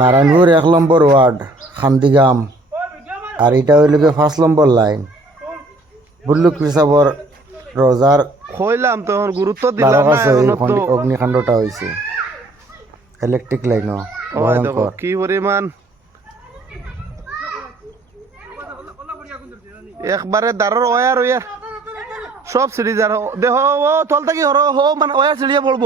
নারায়ণপুর এক নম্বর ওয়ার্ড খান্দিগাম। আর এটা হইল গিয়ে পাঁচ নম্বর লাইন। বুল্লু কৃষাবর রোজার কইলাম তখন গুরুত্ব দিলাম অগ্নিকাণ্ডটা হয়েছে ইলেকট্রিক লাইনও ভয়ঙ্কর। কি পরিমাণ। একবারে দারর ওয়ার ওয়ার। সব সিঁড়ি যার দেহ ও তল থেকে হর? হো মানে ওয়ার সিঁড়িয়ে পড়ব।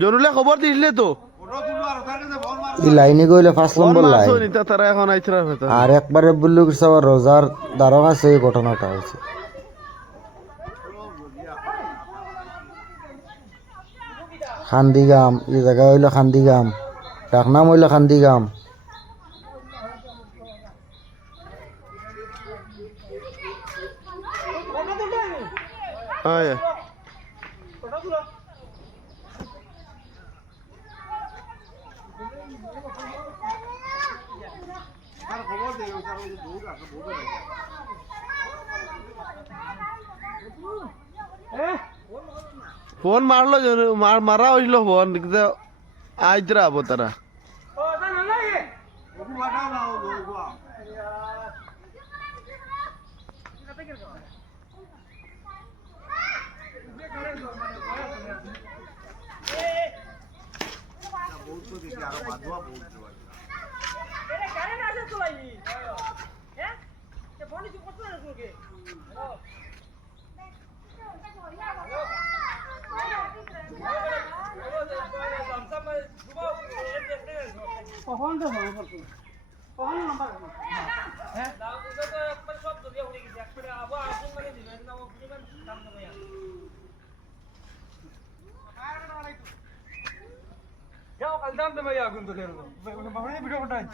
জনুলে দিছিলে তো। এই লাইনে গইলে পাঁচ নম্বর লাইন আসো নিতা তারা এখন আইতরা হয়তো আর একবারে বুল্লু কৃষাবর রোজার দ্বারক আছে এই ঘটনাটা হয়েছে খান্দিগাম এই জায়গা হইলো খান্দিগাম ডাক নাম হইলো খান্দিগাম। ওই। ফোন মারলো মার হইল ফোন আইতরা আবো তারা কখন তো কখন নাম্বার হ্যাঁ അല്ലാണ്ട് പോയി ആകും തുള്ളിയായിരുന്നു അവിടെ വീഡിയോ കൊണ്ടായി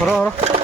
Horror.